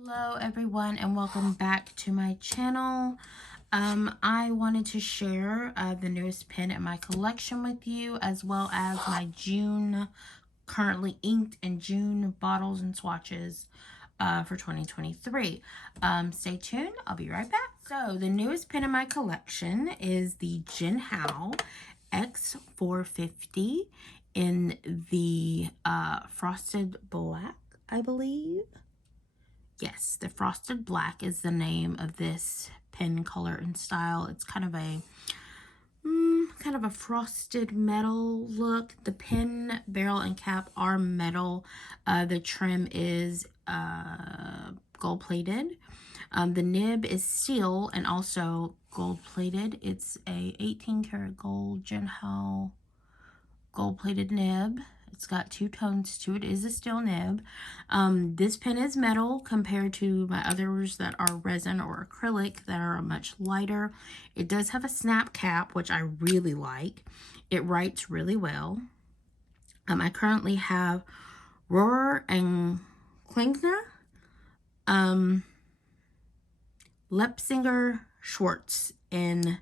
Hello everyone and welcome back to my channel. I wanted to share the newest pen in my collection with you, as well as my June currently inked and June bottles and swatches for 2023. Stay tuned, I'll be right back. So the newest pen in my collection is the Jinhao X450 in the frosted black, I believe. Yes, the frosted black is the name of this pen color and style. It's kind of a frosted metal look. The pen barrel and cap are metal. The trim is gold plated. The nib is steel and also gold plated. It's a 18 karat gold Jinhao gold plated nib. It's got two tones to it. It is a steel nib. This pen is metal compared to my others that are resin or acrylic that are much lighter. It does have a snap cap, which I really like. It writes really well. I currently have Rohrer and Klingner, Lepsinger Schwartz in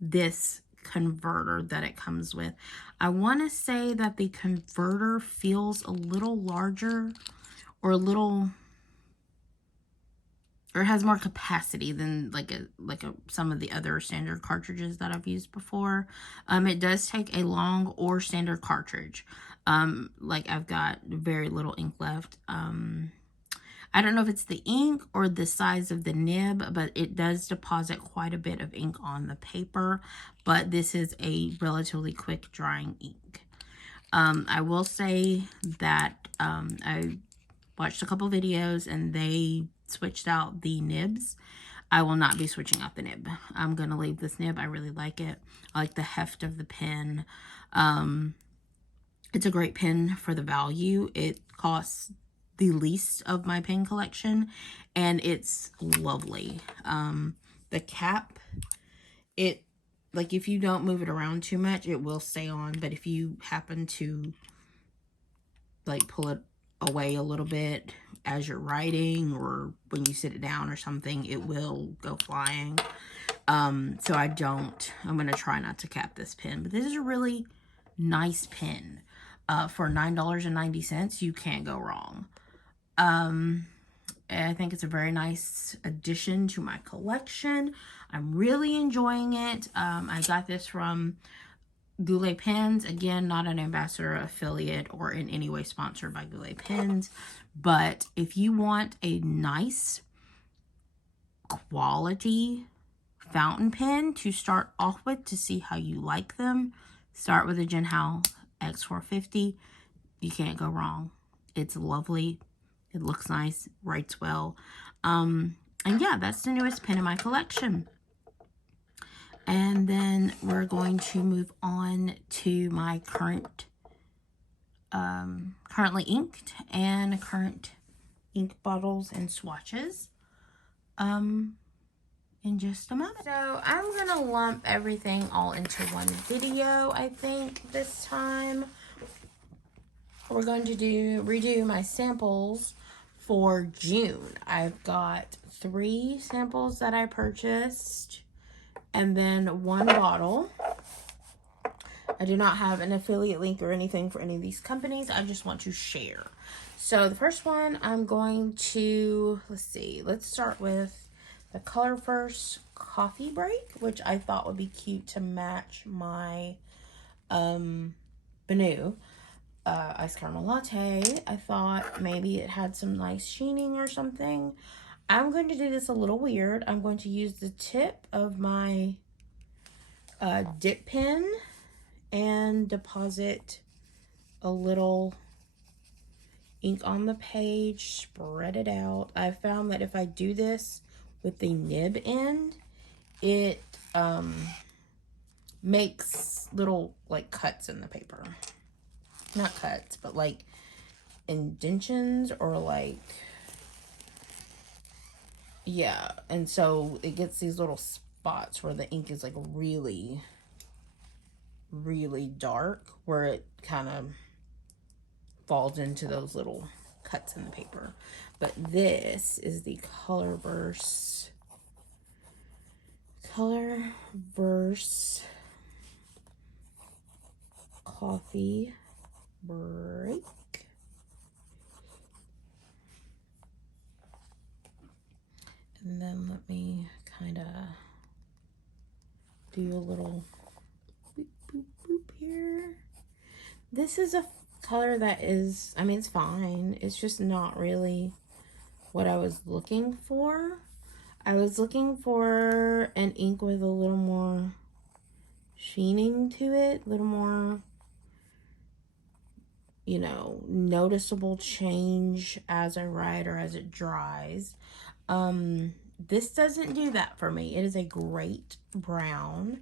this converter that it comes with. I want to say that the converter feels a little larger or it has more capacity than some of the other standard cartridges that I've used before. It does take a long or standard cartridge. I've got very little ink left. I don't know if it's the ink or the size of the nib, but it does deposit quite a bit of ink on the paper. But this is a relatively quick drying ink. I will say that I watched a couple videos and they switched out the nibs. I will not be switching out the nib. I'm going to leave this nib. I really like it. I like the heft of the pen. It's a great pen for the value. It costs the least of my pen collection and it's lovely. The cap, if you don't move it around too much, it will stay on, but if you happen to pull it away a little bit as you're writing or when you sit it down or something, it will go flying. So I'm going to try not to cap this pen, but this is a really nice pen. For $9.90, you can't go wrong. I think it's a very nice addition to my collection. I'm really enjoying it. I got this from Goulet Pens. Again, not an ambassador, affiliate, or in any way sponsored by Goulet Pens. But if you want a nice quality fountain pen to start off with to see how you like them, start with a Jinhao X450. You can't go wrong. It's lovely. It looks nice, writes well. And yeah, that's the newest pen in my collection. And then we're going to move on to my currently inked and current ink bottles and swatches in just a moment. So I'm going to lump everything all into one video, I think, this time. We're going to redo my samples for June. I've got 3 samples that I purchased and then 1 bottle. I do not have an affiliate link or anything for any of these companies. I just want to share. So the first one I'm going to, let's start with the Color First Coffee Break, which I thought would be cute to match my Benu iced caramel latte. I thought maybe it had some nice sheening or something. I'm going to do this a little weird. I'm going to use the tip of my dip pen and deposit a little ink on the page, spread it out. I found that if I do this with the nib end, it makes little cuts in the paper. Not cuts, but indentions or yeah. And so it gets these little spots where the ink is really, really dark, where it kind of falls into those little cuts in the paper. But this is the Colorverse Coffee Break. And then let me kind of do a little boop, boop, boop here. This is a color that is, I mean, it's fine. It's just not really what I was looking for. I was looking for an ink with a little more sheening to it, a little more, you know, noticeable change as I write or as it dries. This doesn't do that for me. It is a great brown.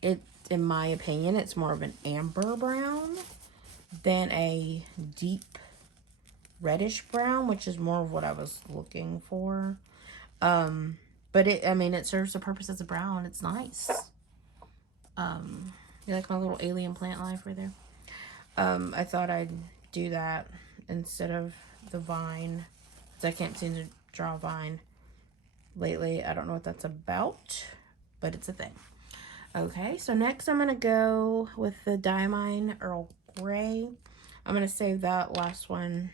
It, in my opinion, it's more of an amber brown than a deep reddish brown, which is more of what I was looking for. But it, I mean, it serves the purpose as a brown. It's nice. You like my little alien plant life right there? I thought I'd do that instead of the vine, because I can't seem to draw a vine lately. I don't know what that's about, but it's a thing. Okay, so next I'm going to go with the Diamine Earl Grey. I'm going to save that last one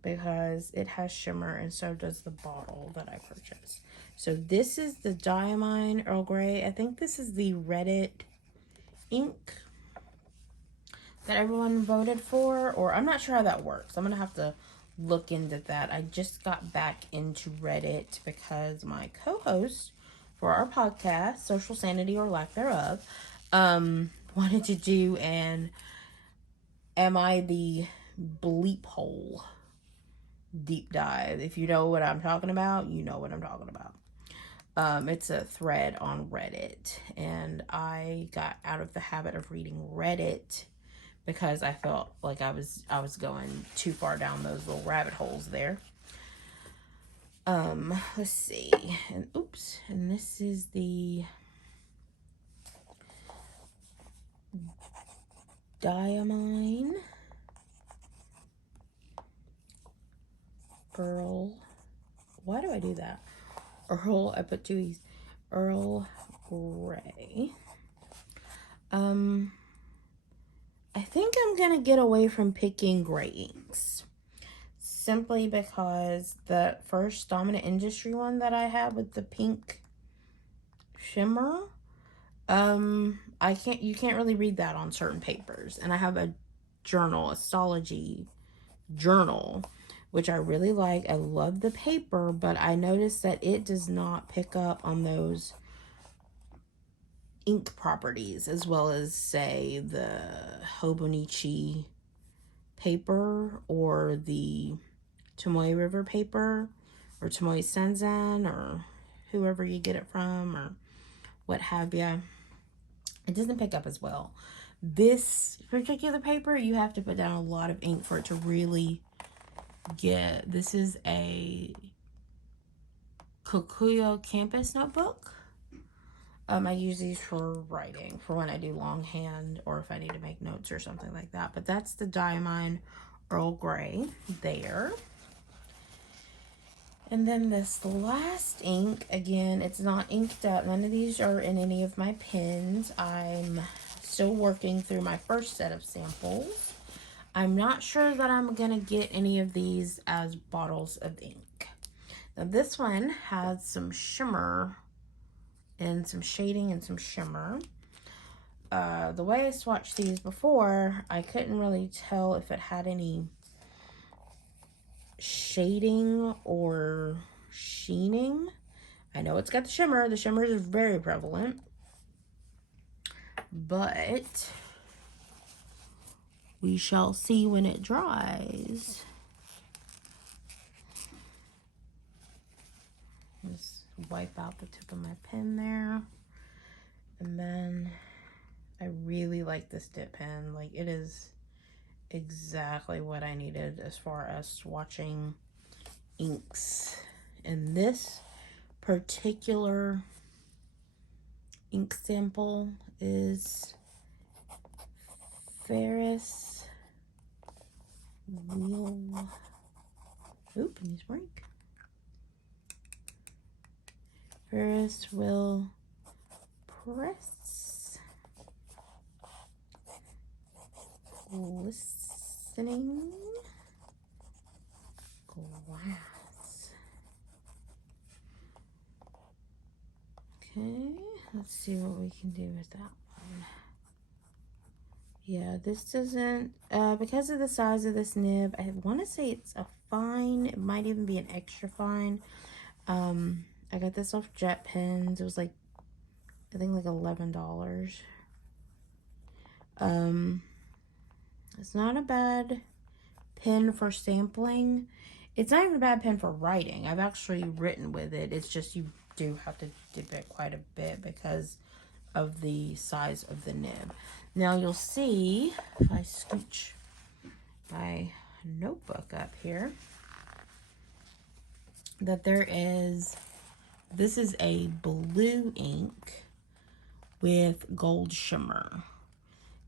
because it has shimmer and so does the bottle that I purchased. So this is the Diamine Earl Grey. I think this is the Reddit ink that everyone voted for, or I'm not sure how that works. I'm going to have to look into that. I just got back into Reddit because my co-host for our podcast, Social Sanity or Lack Thereof, wanted to do an Am I the Bleep Hole deep dive. If you know what I'm talking about, you know what I'm talking about. It's a thread on Reddit, and I got out of the habit of reading Reddit because I felt like I was going too far down those little rabbit holes there. Let's see. And oops, and this is the Diamine Earl. Why do I do that? Earl, I put two E's. Earl Grey. I think I'm gonna get away from picking gray inks, simply because the first Dominant Industry one that I had with the pink shimmer, you can't really read that on certain papers. And I have a journal, astrology journal, which I really like. I love the paper, but I noticed that it does not pick up on those ink properties as well as, say, the Hobonichi paper or the Tomoe River paper or Tomoe Senzen or whoever you get it from or what have you. It doesn't pick up as well. This particular paper, you have to put down a lot of ink for it to really get. This is a Kokuyo Campus notebook. I use these for writing, for when I do longhand or if I need to make notes or something like that. But that's the Diamine Earl Grey there. And then this last ink, again, it's not inked up. None of these are in any of my pens. I'm still working through my first set of samples. I'm not sure that I'm going to get any of these as bottles of ink. Now this one has some shimmer and some shading and some shimmer. The way I swatched these before, I couldn't really tell if it had any shading or sheening. I know it's got the shimmer. The shimmer is very prevalent. But we shall see when it dries. Just wipe out the tip of my pen there. And then I really like this dip pen. Like, it is exactly what I needed as far as swatching inks. And this particular ink sample is Ferris Wheel. Oop, needs break. Ferris wheel press. Listening glass. Okay, let's see what we can do with that one. Yeah, this doesn't, because of the size of this nib, I want to say it's a fine. It might even be an extra fine. I got this off Jet Pens. It was like, I think like $11. It's not a bad pen for sampling. It's not even a bad pen for writing. I've actually written with it. It's just you do have to dip it quite a bit because of the size of the nib. Now you'll see, if I scooch my notebook up here, that this is a blue ink with gold shimmer.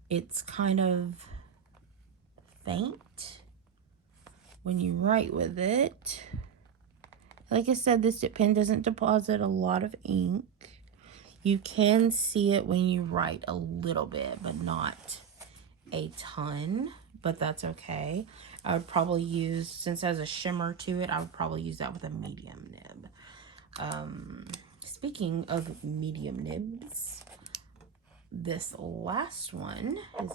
It's kind of faint when you write with it. Like I said, this pen doesn't deposit a lot of ink. You can see it when you write a little bit, but not a ton, but that's okay. I would probably use, since it has a shimmer to it, I would probably use that with a medium nib. Speaking of medium nibs, this last one is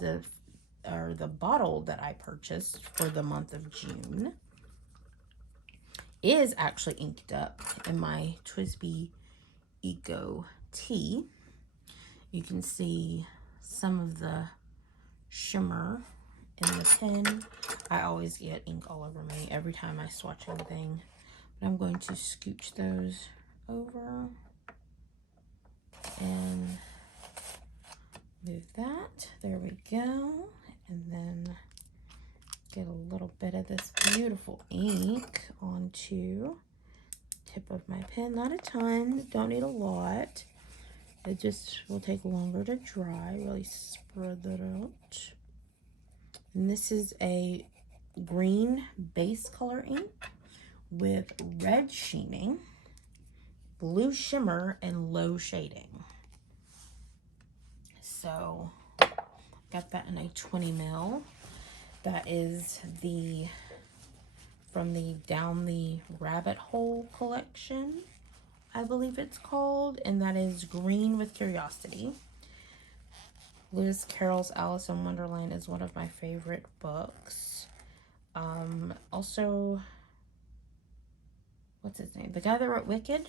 the bottle that I purchased for the month of June is actually inked up in my TWSBI Eco Tea. You can see some of the shimmer in the pen. I always get ink all over me every time I swatch anything. But I'm going to scooch those over and move that. There we go. And then get a little bit of this beautiful ink onto the tip of my pen. Not a ton, don't need a lot. It just will take longer to dry. Really spread that out. And this is a green base color ink with red sheening, blue shimmer, and low shading. So, got that in a 20 mil. That is from the Down the Rabbit Hole collection, I believe it's called, and that is Green with Curiosity. Lewis Carroll's Alice in Wonderland is one of my favorite books. Also, what's his name? The guy that wrote Wicked,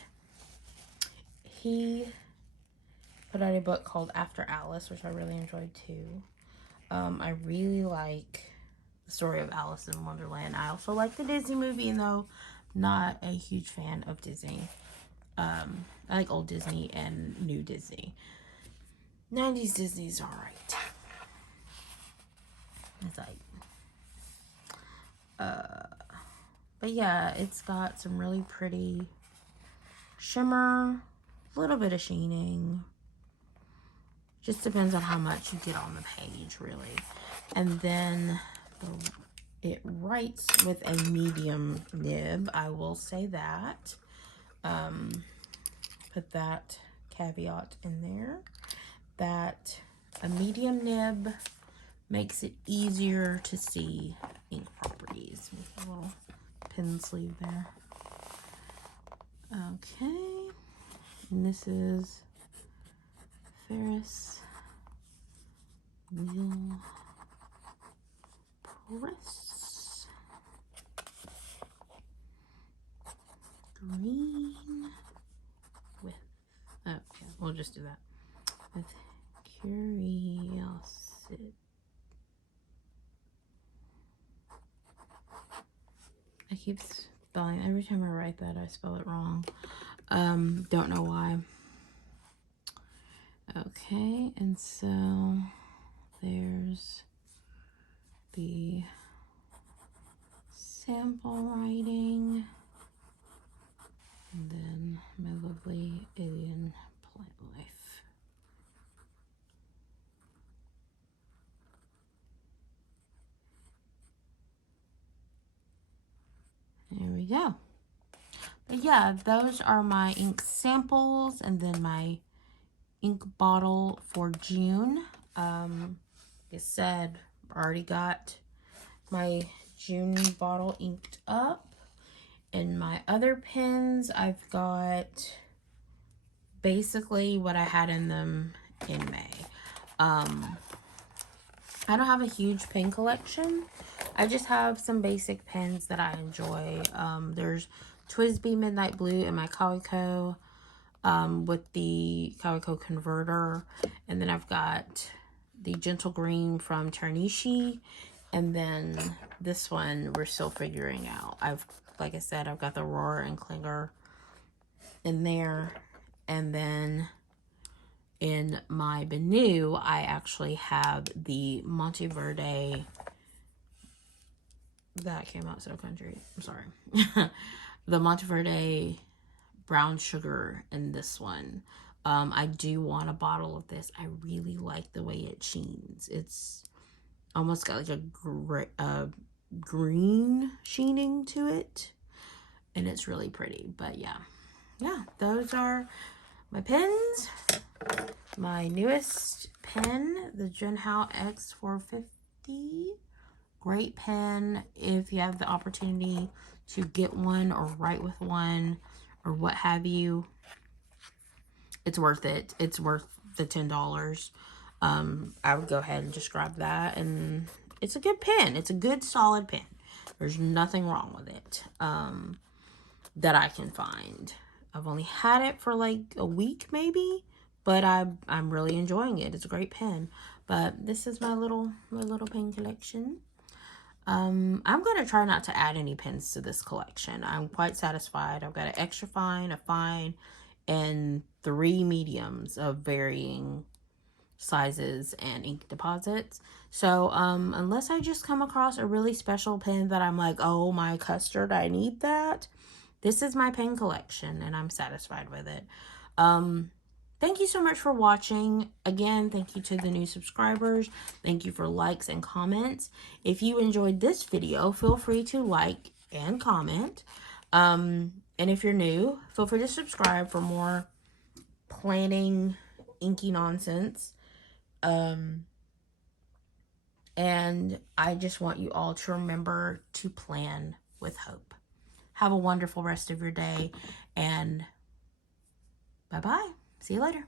he put out a book called After Alice, which I really enjoyed too. I really like the story of Alice in Wonderland. I also like the Disney movie, even though I'm not a huge fan of Disney. I like old Disney and new Disney. 90s Disney's alright. It's like, but yeah, it's got some really pretty shimmer, a little bit of sheening. Just depends on how much you get on the page, really. And then it writes with a medium nib, I will say that. Put that caveat in there, that a medium nib makes it easier to see ink properties with a little pen sleeve there. Okay, and this is Ferris wheel press. Green with, okay, we'll just do that. With curiosity. I keep spelling, every time I write that, I spell it wrong. Don't know why. Okay, and so there's the sample writing, and then my lovely alien plant life. There we go. But yeah, those are my ink samples and then my ink bottle for June. Like I said, already got my June bottle inked up. And my other pens, I've got basically what I had in them in May. I don't have a huge pen collection. I just have some basic pens that I enjoy. There's Twisby Midnight Blue in my Calico with the Calico converter. And then I've got the Gentle Green from Tarnishi. And then this one we're still figuring out. Like I said, I've got the Roar and Klinger in there. And then in my Benu, I actually have the Monteverde. That came out so country. I'm sorry. The Monteverde brown sugar in this one. I do want a bottle of this. I really like the way it sheens. It's almost got like a green sheening to it. And it's really pretty. But yeah, those are my pens. My newest pen, the Jinhao X450. Great pen if you have the opportunity to get one or write with one or what have you. It's worth it. It's worth the $10. I would go ahead and just grab that, and it's a good pen. It's a good solid pen. There's nothing wrong with it that I can find. I've only had it for like a week maybe, but I'm really enjoying it. It's a great pen. But this is my little pen collection. I'm going to try not to add any pens to this collection. I'm quite satisfied. I've got an extra fine, a fine, and 3 mediums of varying sizes and ink deposits. So, unless I just come across a really special pen that I'm like, oh my custard, I need that. This is my pen collection, and I'm satisfied with it. Thank you so much for watching. Again, thank you to the new subscribers. Thank you for likes and comments. If you enjoyed this video, feel free to like and comment. And if you're new, feel free to subscribe for more planning, inky nonsense. And I just want you all to remember to plan with hope. Have a wonderful rest of your day, and bye-bye. See you later.